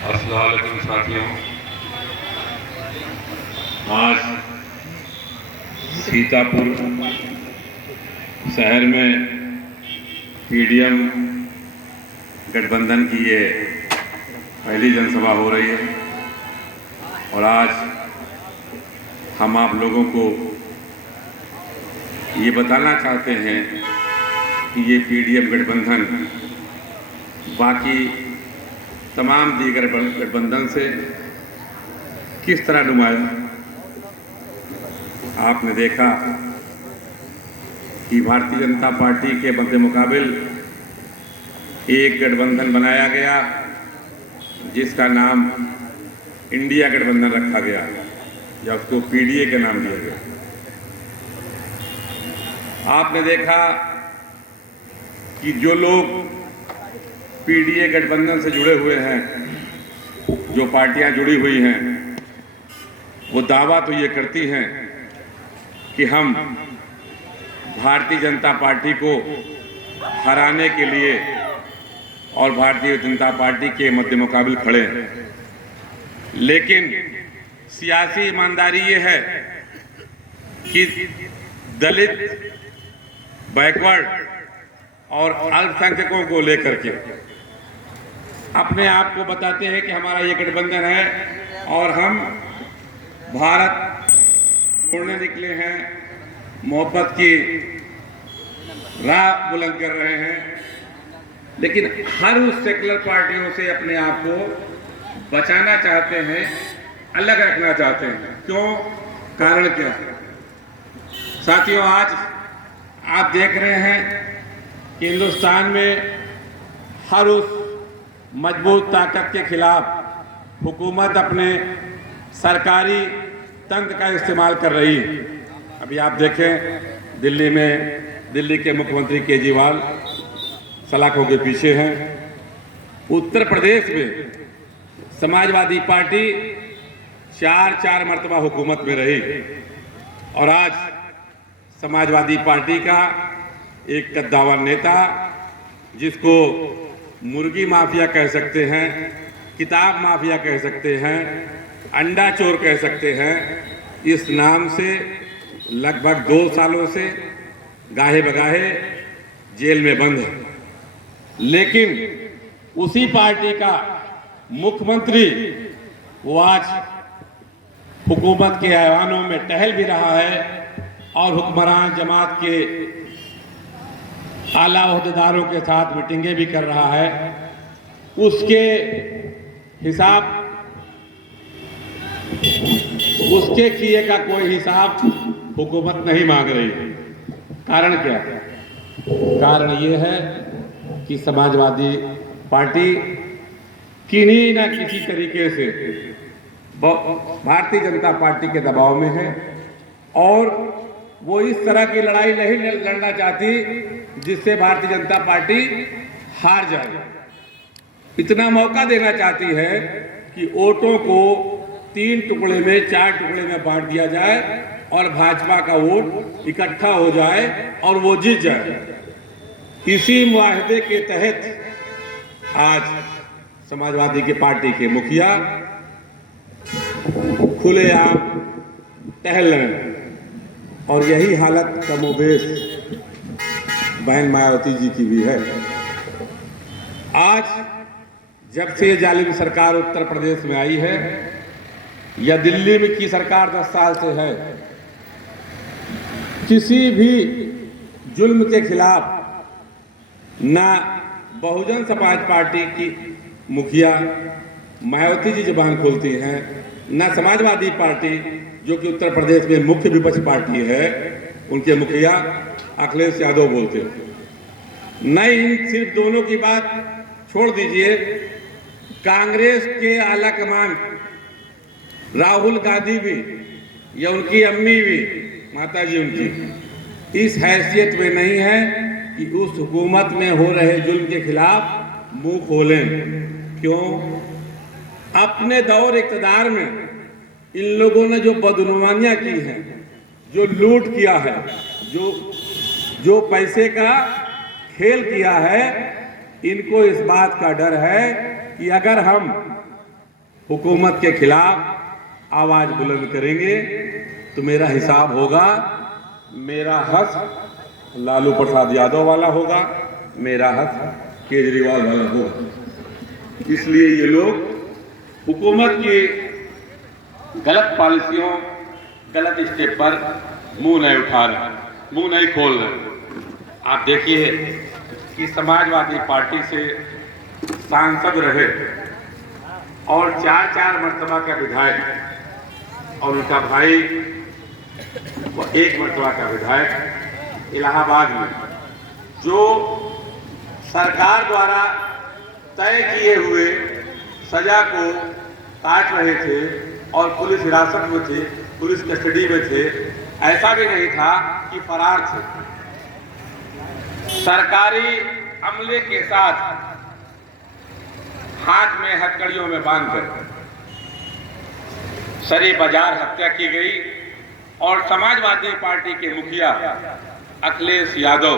अस्सलाम वालेकुम साथियों, आज सीतापुर शहर में पीडीएम गठबंधन की ये पहली जनसभा हो रही है और आज हम आप लोगों को ये बताना चाहते हैं कि ये पीडीएम गठबंधन बाकी तमाम दीगर गठबंधन से किस तरह नुमाया। आपने देखा कि भारतीय जनता पार्टी के मद्दे मुकाबिल एक गठबंधन बनाया गया जिसका नाम इंडिया गठबंधन रखा गया या उसको पीडीए का नाम दिया गया। आपने देखा कि जो लोग पीडीए गठबंधन से जुड़े हुए हैं, जो पार्टियां जुड़ी हुई हैं, वो दावा तो ये करती हैं कि हम भारतीय जनता पार्टी को हराने के लिए और भारतीय जनता पार्टी के मद्दे मुकाबिल खड़े हैं। लेकिन सियासी ईमानदारी ये है कि दलित, बैकवर्ड और अल्पसंख्यकों को लेकर के अपने आप को बताते हैं कि हमारा ये गठबंधन है और हम भारत छोड़ने निकले हैं, मोहब्बत की राह बुलंद कर रहे हैं। लेकिन हर उस सेकुलर पार्टियों से अपने आप को बचाना चाहते हैं, अलग रखना चाहते हैं। क्यों? कारण क्या है? साथियों, आज आप देख रहे हैं कि हिंदुस्तान में हर उस मजबूत ताकत के खिलाफ हुकूमत अपने सरकारी तंत्र का इस्तेमाल कर रही है। अभी आप देखें दिल्ली में दिल्ली के मुख्यमंत्री केजरीवाल सलाखों के पीछे हैं। उत्तर प्रदेश में समाजवादी पार्टी चार मर्तबा हुकूमत में रही और आज समाजवादी पार्टी का एक कद्दावर नेता, जिसको मुर्गी माफिया कह सकते हैं, किताब माफिया कह सकते हैं, अंडा चोर कह सकते हैं, इस नाम से लगभग 2 सालों से गाहे बगाहे जेल में बंद है। लेकिन उसी पार्टी का मुख्यमंत्री वो आज हुकूमत के ऐवानों में टहल भी रहा है और हुक्मरान जमात के आला ओहदेदारों के साथ मीटिंगें भी कर रहा है। उसके हिसाब, उसके किए का कोई हिसाब हुकूमत नहीं मांग रही। कारण क्या है? कारण ये है कि समाजवादी पार्टी किन्हीं न किसी तरीके से भारतीय जनता पार्टी के दबाव में है और वो इस तरह की लड़ाई नहीं लड़ना चाहती जिससे भारतीय जनता पार्टी हार जाए। इतना मौका देना चाहती है कि वोटों को 3 टुकड़े में 4 टुकड़े में बांट दिया जाए और भाजपा का वोट इकट्ठा हो जाए और वो जीत जाए। इसी मुआहदे के तहत आज समाजवादी की पार्टी के मुखिया खुलेआम टहल रहे हैं और यही हालत कमोबेश बहन मायावती जी की भी है। आज जब से जालिम सरकार उत्तर प्रदेश में आई है या दिल्ली में की सरकार 10 साल से है, किसी भी जुल्म के खिलाफ ना बहुजन समाज पार्टी की मुखिया मायावती जी जुबान खोलती हैं, ना समाजवादी पार्टी जो कि उत्तर प्रदेश में मुख्य विपक्ष पार्टी है उनके मुखिया अखिलेश यादव बोलते हैं। नहीं, इन सिर्फ दोनों की बात छोड़ दीजिए, कांग्रेस के आला कमान राहुल गांधी भी या उनकी अम्मी भी, माता जी उनकी, इस हैसियत में नहीं है कि उस हुकूमत में हो रहे जुल्म के खिलाफ मुंह खोलें। क्यों? अपने दौर इक़्तिदार में इन लोगों ने जो बदनुमानियां की हैं, जो लूट किया है, जो पैसे का खेल किया है, इनको इस बात का डर है कि अगर हम हुकूमत के खिलाफ आवाज बुलंद करेंगे तो मेरा हिसाब होगा, मेरा हक लालू प्रसाद यादव वाला होगा, मेरा हक केजरीवाल वाला होगा। इसलिए ये लोग हुकूमत की गलत पॉलिसियों, गलत स्टेप पर मुंह नहीं उठा रहे, मुंह नहीं खोल रहे। आप देखिए कि समाजवादी पार्टी से सांसद रहे और 4 मरतबा का विधायक, और उनका भाई वो 1 मरतबा का विधायक इलाहाबाद में, जो सरकार द्वारा तय किए हुए सजा को काट रहे थे और पुलिस हिरासत में थे, पुलिस कस्टडी में थे। ऐसा भी नहीं था कि फरार थे। सरकारी अमले के साथ हाथ में हथकड़ियों में बांधकर सरी बाजार हत्या की गई और समाजवादी पार्टी के मुखिया अखिलेश यादव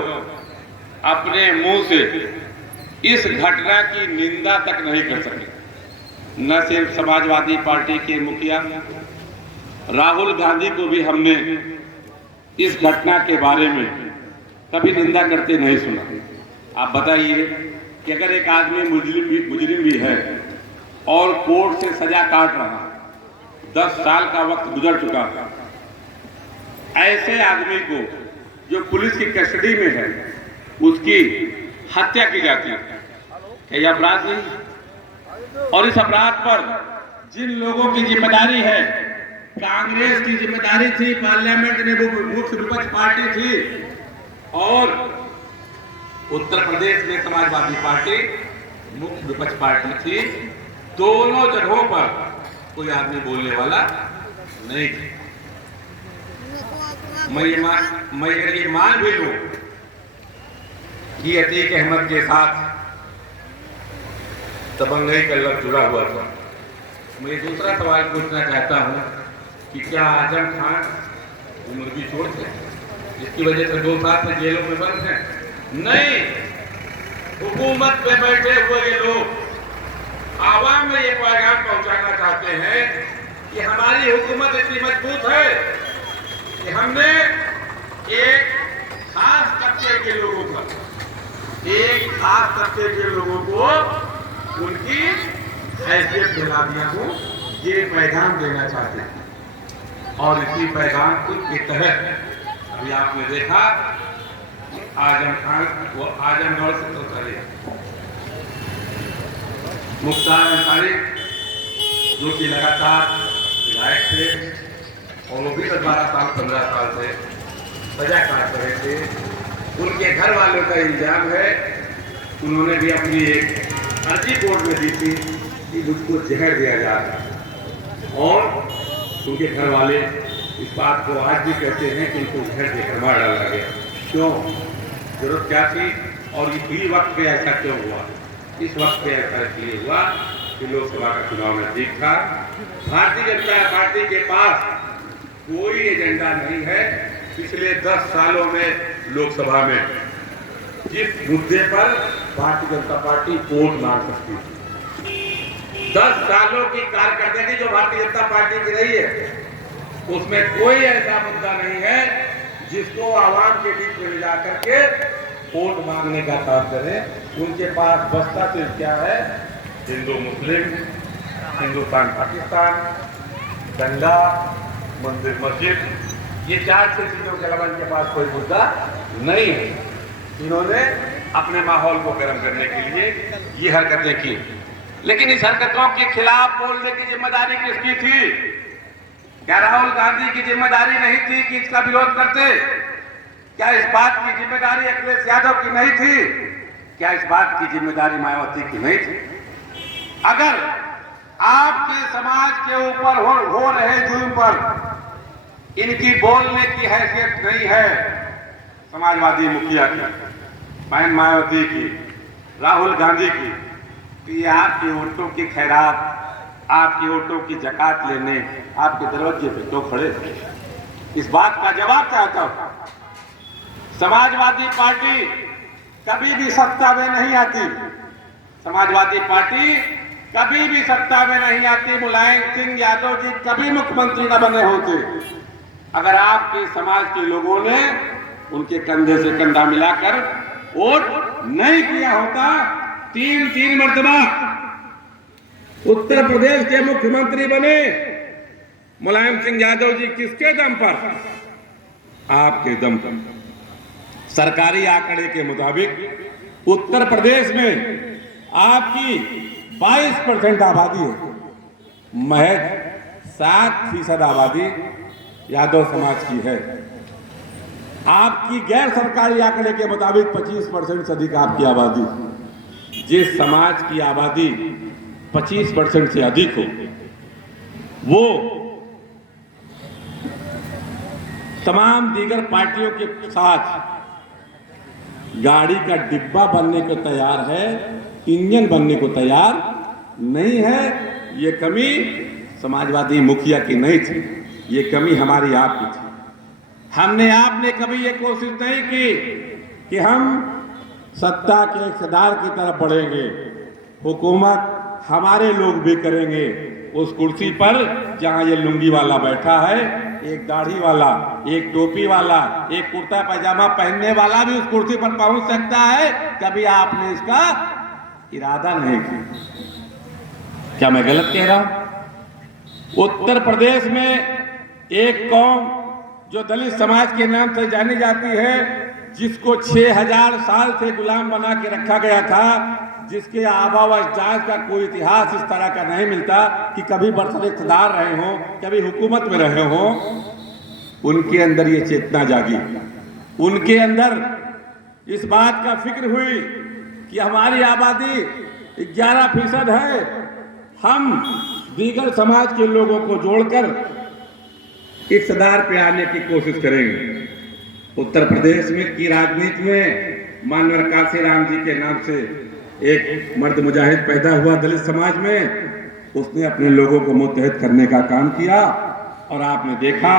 अपने मुंह से इस घटना की निंदा तक नहीं कर सके। न सिर्फ समाजवादी पार्टी के मुखिया राहुल गांधी को भी हमने इस घटना के बारे में कभी निंदा करते नहीं सुना। आप बताइए कि अगर एक आदमी मुजरिम भी है और कोर्ट से सजा काट रहा, 10 साल का वक्त गुजर चुका, ऐसे आदमी को जो पुलिस की कस्टडी में है उसकी हत्या की जाती है, क्या यह अपराध नहीं? और इस अपराध पर जिन लोगों की जिम्मेदारी है, कांग्रेस की जिम्मेदारी थी, पार्लियामेंट में वो मुख्य विपक्ष पार्टी थी, और उत्तर प्रदेश में समाजवादी पार्टी मुख्य विपक्ष पार्टी थी। दोनों जगहों पर कोई आदमी बोलने वाला नहीं था। मैं ये मान भी लूं कि अतीक अहमद के साथ दबंगई का लफ्ज जुड़ा हुआ था। मैं दूसरा सवाल पूछना चाहता हूं कि क्या आजम खान उम्र की चोट है जिसकी वजह से 2 साल से जेलों में बंद हैं? नहीं, हुकूमत पे बैठे हुए ये लोग आवाम में ये पैगाम पहुंचाना चाहते हैं कि हमारी हुकूमत इतनी मजबूत है कि हमने एक खास तबके के लोगों पर, एक खास तबके के लोगों को उनकी हैसियत दिला दिया हूं, ये पैगाम देना चाहते हैं। और इसी पैगाम के तहत अभी आपने देखा आजम खान वो आजमगढ़ से तो चले, मुख्तार अंसारी जो कि लगातार विधायक थे और वो भी 12 साल 15 साल से सजा काट रहे थे, उनके घर वालों का इल्जाम है, उन्होंने भी अपनी एक अर्जी कोर्ट में दी थी कि मुझको जहर दिया जा रहा है, और उनके घर वाले इस बात को आज भी कहते हैं कि उनको जहर देकर मार डाला गया। क्यों? जरूरत क्या थी और इसी वक्त पे ऐसा क्यों हुआ? इस वक्त पे ऐसा इसलिए हुआ कि लोकसभा का चुनाव नजदीक था। भारतीय जनता पार्टी के पास कोई एजेंडा नहीं है पिछले 10 सालों में लोकसभा में जिस मुद्दे पर भारतीय जनता पार्टी वोट मांग सकती है। 10 सालों की कारकर्दगी जो भारतीय जनता पार्टी की रही है, उसमें कोई ऐसा मुद्दा नहीं है जिसको आवाम के बीच में ले जाकर के वोट मांगने का काम करें। उनके पास बसता सिर्फ क्या है? हिंदू मुस्लिम, हिंदुस्तान पाकिस्तान, दंगा, मंदिर मस्जिद, ये 4-6 चीजों के अलावा इनके पास कोई मुद्दा नहीं है। इन्होंने अपने माहौल को गर्म करने के लिए ये हरकतें की, लेकिन इस हरकतों के खिलाफ बोलने की जिम्मेदारी किसकी थी? क्या राहुल गांधी की जिम्मेदारी नहीं थी कि इसका विरोध करते? क्या इस बात की जिम्मेदारी अखिलेश यादव की नहीं थी? क्या इस बात की जिम्मेदारी मायावती की नहीं थी? अगर आपके समाज के ऊपर हो रहे जुल्म पर इनकी बोलने की हैसियत नहीं है, समाजवादी मुखिया की, बहन मायावती की, राहुल गांधी की, तो ये आपके वोटों की खैरात, आपके वोटों की जकात लेने आपके दरवाजे पे तो खड़े थे। इस बात का जवाब चाहता हूं। समाजवादी पार्टी कभी भी सत्ता में नहीं आती। समाजवादी पार्टी कभी भी सत्ता में नहीं आती, मुलायम सिंह यादव जी कभी मुख्यमंत्री न बने होते अगर आपके समाज के लोगों ने उनके कंधे से कंधा मिलाकर वोट नहीं किया होता। 3 मर्तबा उत्तर प्रदेश के मुख्यमंत्री बने मुलायम सिंह यादव जी, किसके दम पर? आपके दम पर। सरकारी आंकड़े के मुताबिक उत्तर प्रदेश में आपकी 22% आबादी है, महज 7% आबादी यादव समाज की है। आपकी गैर सरकारी आंकड़े के मुताबिक 25% से अधिक आपकी आबादी। जिस समाज की आबादी 25% से अधिक हो वो तमाम दीगर पार्टियों के साथ गाड़ी का डिब्बा बनने को तैयार है, इंजन बनने को तैयार नहीं है। ये कमी समाजवादी मुखिया की नहीं थी, ये कमी हमारी आपकी थी। हमने आपने कभी ये कोशिश नहीं की कि हम सत्ता के इक़्तिदार की तरफ बढ़ेंगे, हुकूमत हमारे लोग भी करेंगे। उस कुर्सी पर जहां ये लुंगी वाला बैठा है, एक दाढ़ी वाला, एक टोपी वाला, एक कुर्ता पैजामा पहनने वाला भी उस कुर्सी पर पहुंच सकता है। कभी आपने इसका इरादा नहीं किया। क्या मैं गलत कह रहा हूं? उत्तर प्रदेश में एक कौम जो दलित समाज के नाम से जानी जाती है, जिसको 6000 साल से गुलाम बना के रखा गया था, जिसके आबा व अजदाद का कोई इतिहास इस तरह का नहीं मिलता कि कभी बरसर इक़्तिदार रहे हों, कभी हुकूमत में रहे हों, उनके अंदर ये चेतना जागी, उनके अंदर इस बात का फिक्र हुई कि हमारी आबादी 11% है, हम दीगर समाज के लोगों को जोड़कर इक़्तिदार पे आने की कोशिश करेंगे। उत्तर प्रदेश में की राजनीति में मानवर काशीराम जी के नाम से एक मर्द मुजाहिद पैदा हुआ दलित समाज में। उसने अपने लोगों को मुत्तहिद करने का काम किया और आपने देखा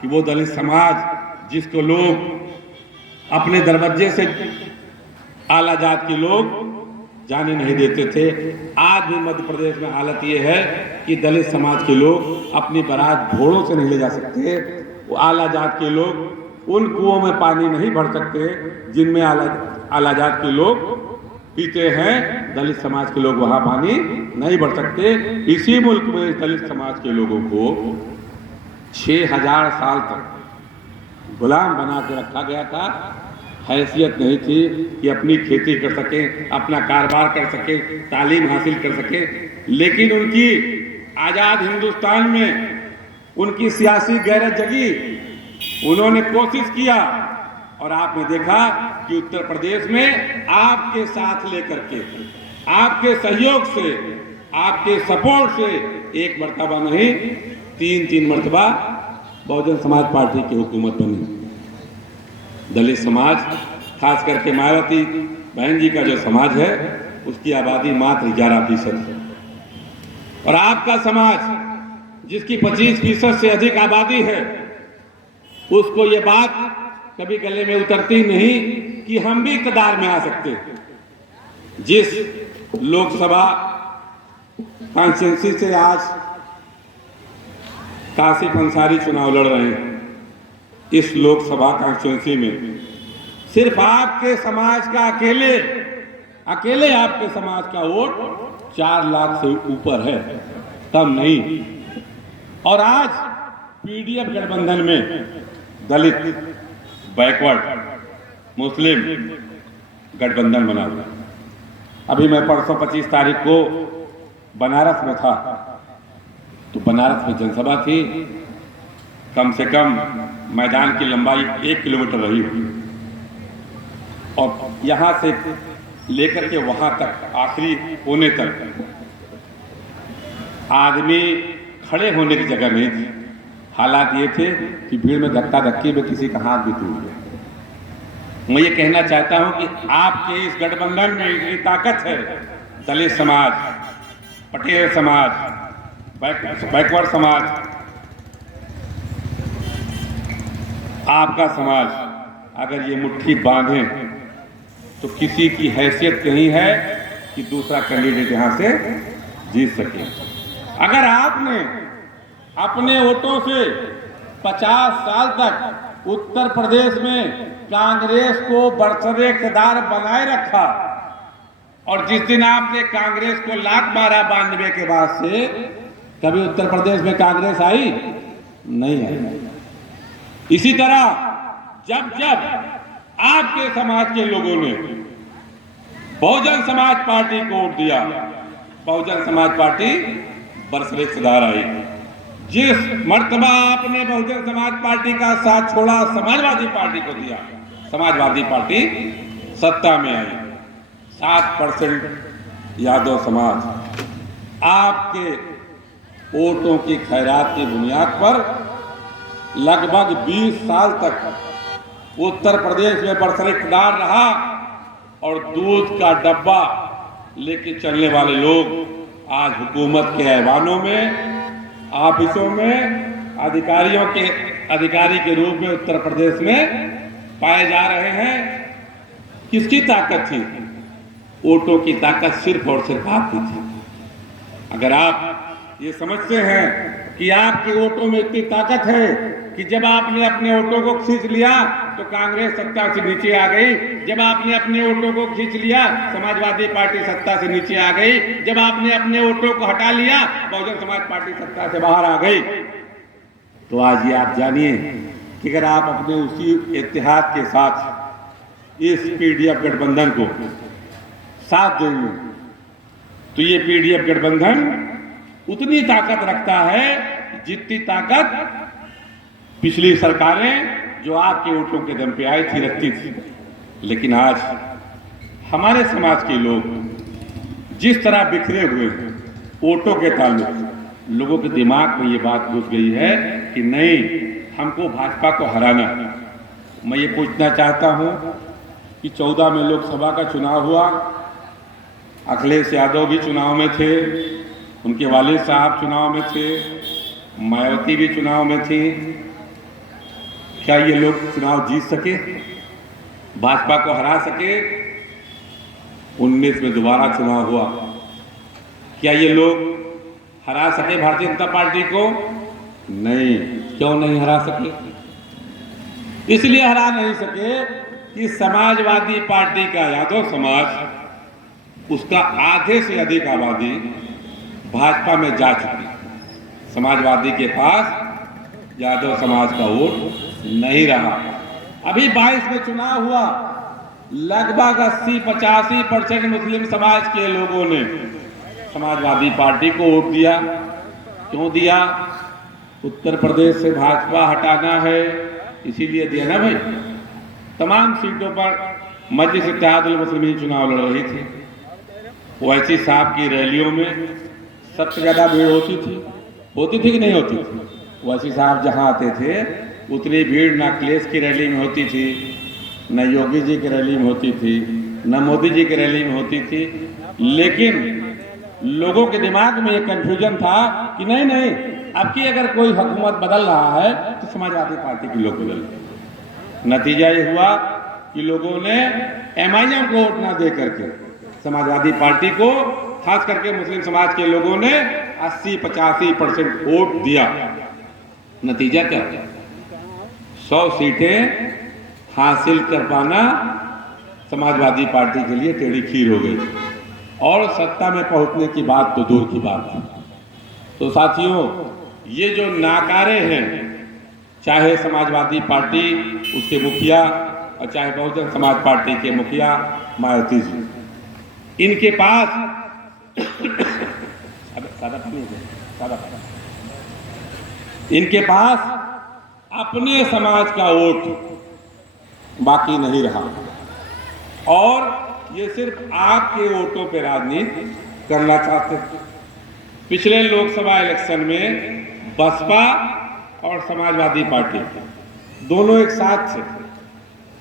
कि वो दलित समाज जिसको लोग अपने दरवाजे से आला जात के लोग जाने नहीं देते थे, आज भी मध्य प्रदेश में हालत ये है कि दलित समाज के लोग अपनी बारात घोड़ों से नहीं ले जा सकते। वो आला जात के लोग उन कुओं में पानी नहीं भर सकते जिनमें आला जात के लोग पीते हैं। दलित समाज के लोग वहां पानी नहीं भर सकते। इसी मुल्क में दलित समाज के लोगों को 6000 साल तक गुलाम बना के रखा गया था। हैसियत नहीं थी कि अपनी खेती कर सकें, अपना कारोबार कर सकें, तालीम हासिल कर सकें। लेकिन उनकी आज़ाद हिंदुस्तान में उनकी सियासी गैरत जगी, उन्होंने कोशिश किया और आपने देखा कि उत्तर प्रदेश में आपके साथ लेकर के, आपके सहयोग से, आपके सपोर्ट से एक मर्तबा नहीं 3 मर्तबा बहुजन समाज पार्टी की हुकूमत बनी। दलित समाज, खास करके मायावती बहन जी का जो समाज है, उसकी आबादी मात्र 11% है और आपका समाज जिसकी 25% से अधिक आबादी है, उसको ये बात कभी गले में उतरती नहीं कि हम भी इक़्तिदार में आ सकते हैं। जिस लोकसभा कॉन्स्टिट्यूंसी से आज कासिफ अंसारी चुनाव लड़ रहे हैं, इस लोकसभा कॉन्स्टिट्यूंसी में सिर्फ आपके समाज का अकेले आपके समाज का वोट 4 लाख से ऊपर है, कम नहीं। और आज पीडीएफ गठबंधन में दलित, बैकवर्ड, मुस्लिम गठबंधन बना हुआ। अभी मैं परसों 25 तारीख को बनारस में था, तो बनारस में जनसभा थी। कम से कम मैदान की लंबाई 1 किलोमीटर रही होगी और यहाँ से लेकर के वहाँ तक आखिरी कोने तक आदमी खड़े होने की जगह नहीं थी। हालात ये थे कि भीड़ में धक्का धक्की में किसी का हाथ भी टूट गया। मैं ये कहना चाहता हूँ कि आपके इस गठबंधन में इतनी ताकत है। दलित समाज, पटेल समाज, बैकवर्ड समाज, आपका समाज अगर ये मुट्ठी बांधे तो किसी की हैसियत नहीं है कि दूसरा कैंडिडेट यहाँ से जीत सके। अगर आपने अपने वोटों से 50 साल तक उत्तर प्रदेश में कांग्रेस को बरसरे इक़्तिदार बनाए रखा और जिस दिन आपने कांग्रेस को लात मारा 92 के बाद से, कभी उत्तर प्रदेश में कांग्रेस आई? नहीं आई। इसी तरह जब जब आपके समाज के लोगों ने बहुजन समाज पार्टी को वोट दिया, बहुजन समाज पार्टी बरसरे इक़्तिदार आई। जिस मर्तबा आपने बहुजन समाज पार्टी का साथ छोड़ा, समाजवादी पार्टी को दिया, समाजवादी पार्टी सत्ता में आई। 7% यादव समाज आपके वोटों की खैरात की बुनियाद पर लगभग 20 साल तक उत्तर प्रदेश में बरसरे इक़्तिदार रहा और दूध का डब्बा लेके चलने वाले लोग आज हुकूमत के ऐवानों में, ऑफिसों में अधिकारी के रूप में उत्तर प्रदेश में पाए जा रहे हैं। किसकी ताकत थी? वोटों की ताकत सिर्फ और सिर्फ आपकी थी। अगर आप ये समझते हैं कि आपके वोटों में इतनी ताकत है कि जब आपने अपने वोटों को खींच लिया तो कांग्रेस सत्ता से नीचे आ गई, जब आपने अपने वोटों को खींच लिया समाजवादी पार्टी सत्ता से नीचे आ गई, जब आपने अपने वोटों को हटा लिया बहुजन समाज पार्टी सत्ता से बाहर आ गई, तो आज ये आप जानिए कि अगर आप अपने उसी इत्तेहाद के साथ इस पीडीएफ गठबंधन को साथ देंगे तो ये पीडीएफ गठबंधन उतनी ताकत रखता है जितनी ताकत पिछली सरकारें जो आपके वोटों के दम पे आई थी रखती थी। लेकिन आज हमारे समाज के लोग जिस तरह बिखरे हुए हैं वोटों के ताल्लुक, लोगों के दिमाग में ये बात घुस गई है कि नहीं, हमको भाजपा को हराना है। मैं ये पूछना चाहता हूं कि 14 में लोकसभा का चुनाव हुआ, अखिलेश यादव भी चुनाव में थे, उनके वालिद साहब चुनाव में थे, मायावती भी चुनाव में थी। क्या ये लोग चुनाव जीत सके? भाजपा को हरा सके? 19 में दोबारा चुनाव हुआ, क्या ये लोग हरा सके भारतीय जनता पार्टी को? नहीं। क्यों नहीं हरा सके? इसलिए हरा नहीं सके कि समाजवादी पार्टी का यादव समाज, उसका आधे से अधिक आबादी भाजपा में जा चुकी। समाजवादी के पास यादव समाज का वोट नहीं रहा। अभी 22 में चुनाव हुआ, लगभग 80-85% मुस्लिम समाज के लोगों ने समाजवादी पार्टी को वोट दिया। क्यों दिया? उत्तर प्रदेश से भाजपा हटाना है इसीलिए दिया ना भाई। तमाम सीटों पर मजलिस इत्तेहादुल मुस्लिमीन चुनाव लड़ रही थी। ओवैसी साहब की रैलियों में सबसे ज्यादा भीड़ होती थी कि नहीं होती थी? ओवैसी साहब जहां आते थे उतनी भीड़ न अखिलेश की रैली में होती थी, न योगी जी की रैली में होती थी, न मोदी जी की रैली में होती थी। लेकिन लोगों के दिमाग में ये कंफ्यूजन था कि नहीं, अब की अगर कोई हुकूमत बदल रहा है तो समाजवादी पार्टी के लोग बदल। नतीजा ये हुआ कि लोगों ने एमआईएम को वोट ना दे करके समाजवादी पार्टी को, खास करके मुस्लिम समाज के लोगों ने 80-85% वोट दिया। नतीजा क्या? 100 सीटें हासिल कर पाना समाजवादी पार्टी के लिए टेढ़ी खीर हो गई और सत्ता में पहुंचने की बात तो दूर की बात है। तो साथियों, ये जो नाकारे हैं, चाहे समाजवादी पार्टी उसके मुखिया और चाहे बहुजन समाज पार्टी के मुखिया मायावती जी, इनके पास इनके पास अपने समाज का वोट बाकी नहीं रहा और ये सिर्फ आपके वोटों पे राजनीति करना चाहते हैं। पिछले लोकसभा इलेक्शन में बसपा और समाजवादी पार्टी दोनों एक साथ थे।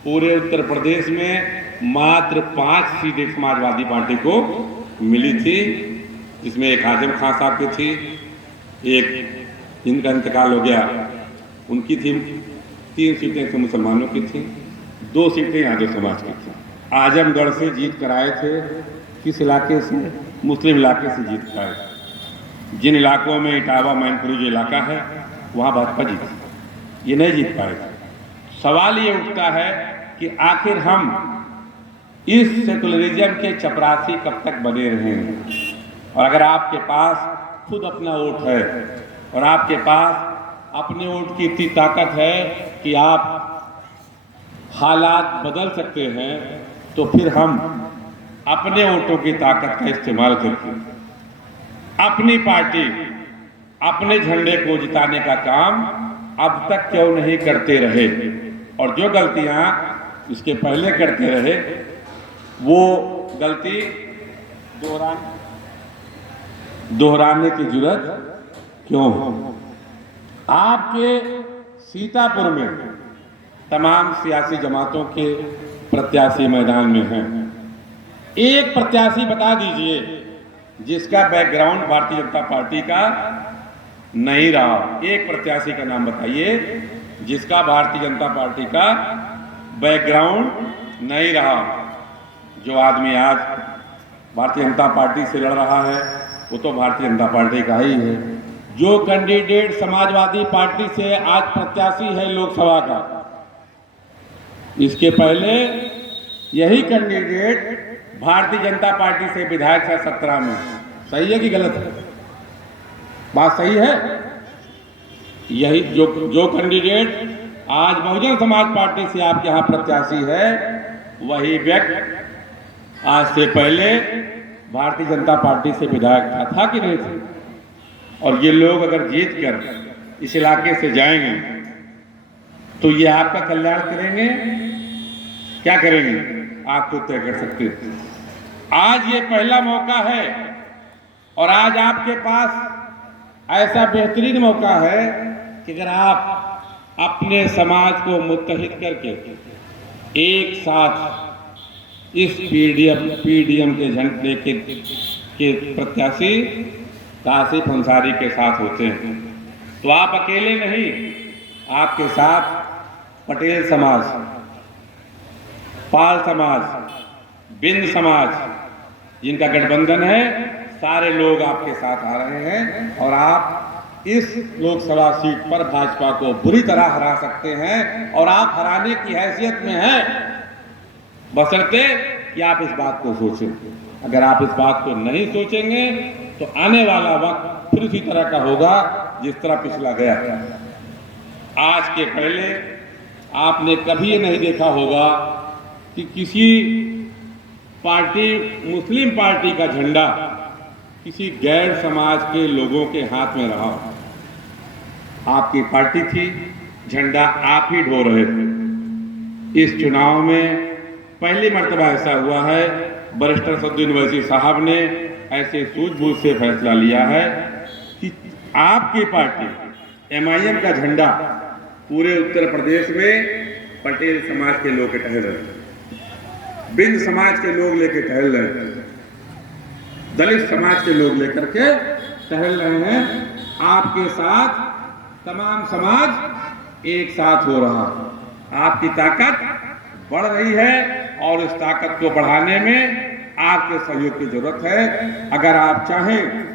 पूरे उत्तर प्रदेश में मात्र 5 सीटें समाजवादी पार्टी को मिली थी, जिसमें एक आजम खान साहब की थी, एक जिनका इंतकाल हो गया उनकी थी, 3 सीटें तो मुसलमानों की थी, 2 सीटें यादव समाज की थी। आजमगढ़ से जीत कर आए थे, किस इलाके से? मुस्लिम इलाके से जीत कर आए थे। जिन इलाकों में इटावा मैनपुरी जो इलाका है वहाँ भाजपा जीती, ये नहीं जीत पाएगी। सवाल ये उठता है कि आखिर हम इस सेकुलरिज्म के चपरासी कब तक बने रहें। और अगर आपके पास खुद अपना वोट है और आपके पास अपने वोट की इतनी ताकत है कि आप हालात बदल सकते हैं, तो फिर हम अपने वोटों की ताकत का इस्तेमाल करके अपनी पार्टी, अपने झंडे को जिताने का काम अब तक क्यों नहीं करते रहे। और जो गलतियां इसके पहले करते रहे वो गलती दोहराने की जरूरत क्यों हो। आपके सीतापुर में तमाम सियासी जमातों के प्रत्याशी मैदान में हैं। एक प्रत्याशी बता दीजिए जिसका बैकग्राउंड भारतीय जनता पार्टी का नहीं रहा। एक प्रत्याशी का नाम बताइए जिसका भारतीय जनता पार्टी का बैकग्राउंड नहीं रहा। जो आदमी आज भारतीय जनता पार्टी से लड़ रहा है वो तो भारतीय जनता पार्टी का ही है। जो कैंडिडेट समाजवादी पार्टी से आज प्रत्याशी है लोकसभा का, इसके पहले यही कैंडिडेट भारतीय जनता पार्टी से विधायक था 17 में। सही है कि गलत है? बात सही है। यही जो कैंडिडेट आज बहुजन समाज पार्टी से आपके यहाँ प्रत्याशी है, वही व्यक्ति आज से पहले भारतीय जनता पार्टी से विधायक था कि नहीं था? और ये लोग अगर जीत कर इस इलाके से जाएंगे तो ये आपका कल्याण करेंगे, क्या करेंगे आप खुद तय कर सकते हैं। आज ये पहला मौका है और आज आपके पास ऐसा बेहतरीन मौका है कि अगर आप अपने समाज को मुत्तहिद करके एक साथ इस पीडीएम के झंडे के प्रत्याशी कासिफ अंसारी के साथ होते हैं तो आप अकेले नहीं, आपके साथ पटेल समाज, पाल समाज, बिंद समाज, जिनका गठबंधन है, सारे लोग आपके साथ आ रहे हैं और आप इस लोकसभा सीट पर भाजपा को बुरी तरह हरा सकते हैं। और आप हराने की हैसियत में हैं, बशर्ते कि आप इस बात को सोचें। अगर आप इस बात को नहीं सोचेंगे तो आने वाला वक्त फिर उसी तरह का होगा जिस तरह पिछला गया। आज के पहले आपने कभी ये नहीं देखा होगा कि किसी पार्टी, मुस्लिम पार्टी का झंडा किसी गैर समाज के लोगों के हाथ में रहा। आपकी पार्टी थी, झंडा आप ही ढो रहे थे। इस चुनाव में पहली मर्तबा ऐसा हुआ है, बैरिस्टर असदुद्दीन ओवैसी साहब ने ऐसे सूझबूझ से फैसला लिया है कि आपकी पार्टी एमआईएम का झंडा पूरे उत्तर प्रदेश में पटेल समाज के लोग टहल रहे हैं, बिंद समाज के लोग लेके टहल रहे हैं, दलित समाज के लोग लेकर के टहल रहे हैं। आपके साथ तमाम समाज एक साथ हो रहा है। आपकी ताकत बढ़ रही है और इस ताकत को बढ़ाने में आपके सहयोग की जरूरत है। अगर आप चाहें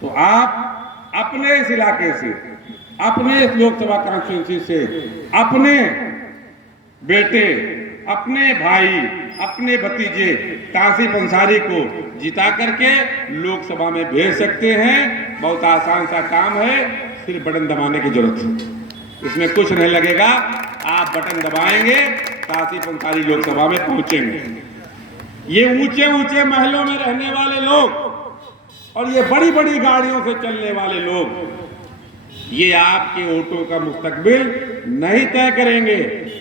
तो आप अपने इस इलाके से, अपने इस लोकसभा कॉन्स्टिट्यूंसी से अपने बेटे, अपने भाई, अपने भतीजे कासिफ अंसारी को जिता करके लोकसभा में भेज सकते हैं। बहुत आसान सा काम है, सिर्फ बटन दबाने की जरूरत है। इसमें कुछ नहीं लगेगा, आप बटन दबाएंगे, कासिफ अंसारी लोकसभा में पहुंचेंगे। ये ऊंचे ऊंचे महलों में रहने वाले लोग और ये बड़ी बड़ी गाड़ियों से चलने वाले लोग, ये आपके वोटों का मुस्तकबिल नहीं तय करेंगे।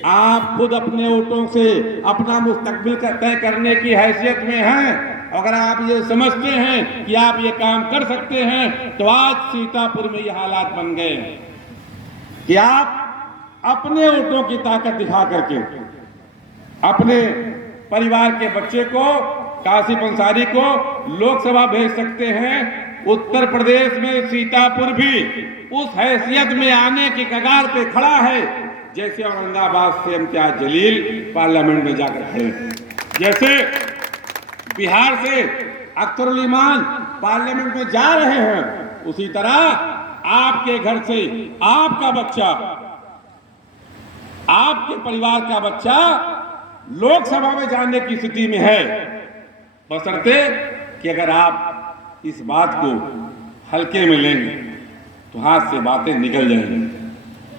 आप खुद अपने वोटों से अपना मुस्तकबिल तय करने की हैसियत में हैं। अगर आप ये समझते हैं कि आप ये काम कर सकते हैं तो आज सीतापुर में ये हालात बन गए कि आप अपने वोटों की ताकत दिखा करके अपने परिवार के बच्चे को, कासिफ अंसारी को लोकसभा भेज सकते हैं। उत्तर प्रदेश में सीतापुर भी उस हैसियत में आने की कगार पे खड़ा है जैसे औरंगाबाद से इम्तियाज जलील पार्लियामेंट में जाकर खड़े हैं, जैसे बिहार से अख्तरुल इमान पार्लियामेंट में जा रहे हैं, उसी तरह आपके घर से आपका बच्चा, आपके परिवार का बच्चा लोकसभा में जाने की स्थिति में है, बशर्ते कि अगर आप इस बात को हल्के में लेंगे तो हाथ से बातें निकल जाएंगी।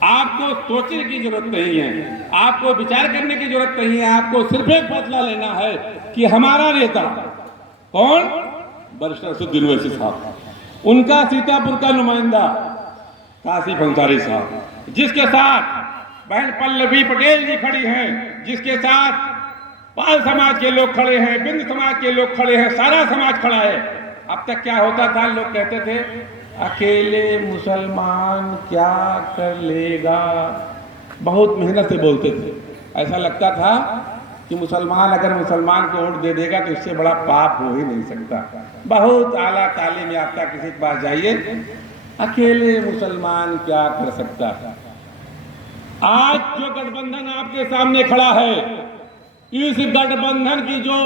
आपको सोचने की जरूरत नहीं है, आपको विचार करने की जरूरत नहीं है, आपको सिर्फ एक फैसला लेना है कि हमारा नेता कौन, बैरिस्टर असदुद्दीन ओवैसी साहब, उनका सीतापुर का नुमाइंदा काशिफ अंसारी साहब, जिसके साथ बहन पल्लवी पटेल जी खड़ी हैं, जिसके साथ पाल समाज के लोग खड़े हैं, बिंद समाज के लोग खड़े हैं, सारा समाज खड़ा है। अब तक क्या होता था, लोग कहते थे अकेले मुसलमान क्या कर लेगा, बहुत मेहनत से बोलते थे। ऐसा लगता था कि मुसलमान अगर मुसलमान को वोट दे देगा तो इससे बड़ा पाप हो ही नहीं सकता। बहुत आला तालीम याफ्ता किसी के पास जाइए, अकेले मुसलमान क्या कर सकता है। आज जो गठबंधन आपके सामने खड़ा है, इस गठबंधन की जो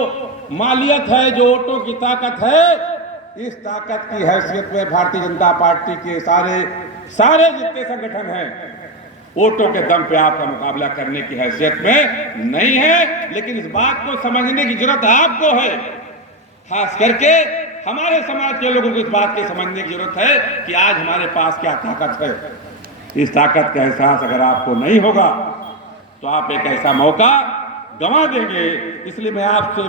मालियत है, जो वोटों की ताकत है, इस ताकत की हैसियत में भारतीय जनता पार्टी के सारे जितने संगठन हैं, वोटों के दम पे आपका मुकाबला करने की हैसियत में नहीं है। लेकिन इस बात को समझने की जरूरत आपको है, खास करके हमारे समाज के लोगों को इस बात की समझने की जरूरत है कि आज हमारे पास क्या ताकत है। इस ताकत का एहसास अगर आपको नहीं होगा तो आप एक ऐसा मौका गंवा देंगे। इसलिए मैं आपसे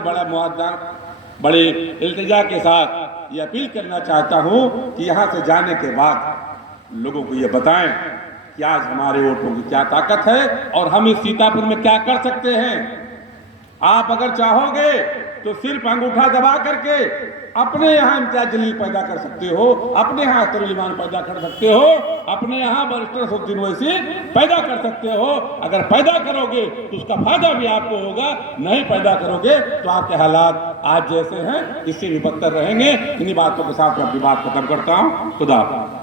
बड़े इल्तिजा के साथ ये अपील करना चाहता हूं कि यहां से जाने के बाद लोगों को ये बताएं कि आज हमारे वोटों की क्या ताकत है और हम इस सीतापुर में क्या कर सकते हैं। आप अगर चाहोगे तो सिर्फ अंगूठा दबा करके अपने यहाँ इम्तियाज जलील पैदा कर सकते हो, अपने यहाँ अख्तरुल इमान पैदा कर सकते हो, अपने यहाँ बैरिस्टर असदुद्दीन ओवैसी पैदा कर सकते हो। अगर पैदा करोगे तो उसका फायदा भी आपको होगा, नहीं पैदा करोगे तो आपके हालात आज जैसे हैं इससे भी बदतर रहेंगे। इन्हीं बातों के साथ मैं अपनी बात खत्म करता हूँ। खुदा हाफ़िज़।